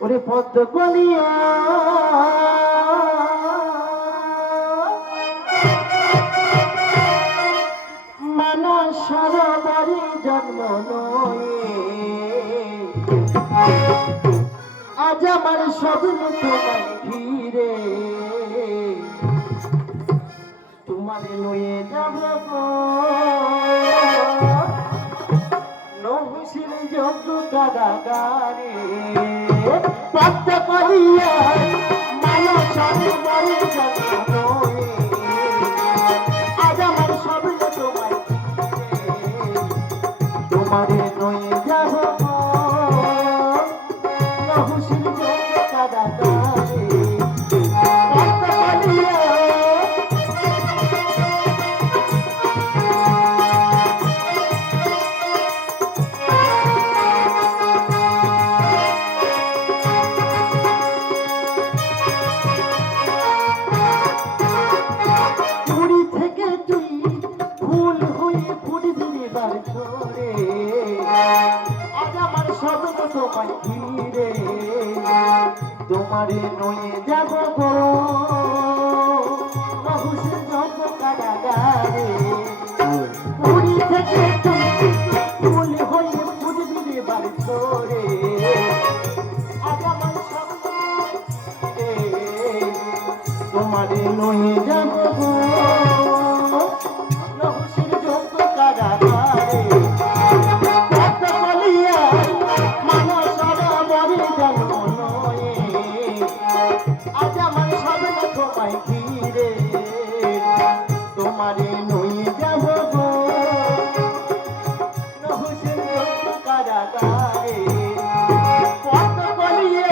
ওরে পদ্ম কলিয়া মানস সরোবরে জন্ম নয়ে আজ আমার স্বপ্ন তোমায় ঘিরে তোমারে লয়ে যাব নহুসির যজ্ঞ কারাগারে পদ্ম কলিয়া মানস সরোবরে জন্ম নয়ে আজ আমার স্বপ্ন তোমায় তোমারে নয়ে যাব নহুসির যজ্ঞ কারাগারে পদ্ম কলিয়া তোমায় ঘিরে তোমারে নয়ে যাব গো নহুসির যজ্ঞ কারাগারে পুরী থেকে ফুল হয়ে ফুটবি বাড়ি তোরে আজ আমার স্বপ্ন তোমারে নয়ে যাব গো নহুসির যজ্ঞ কারাগারে আজ আমার স্বপ্ন তোমায় ঘিরে তোমারে নয়ে যাব গো নহুসির যজ্ঞ কারাগারে পদ্ম কলিয়া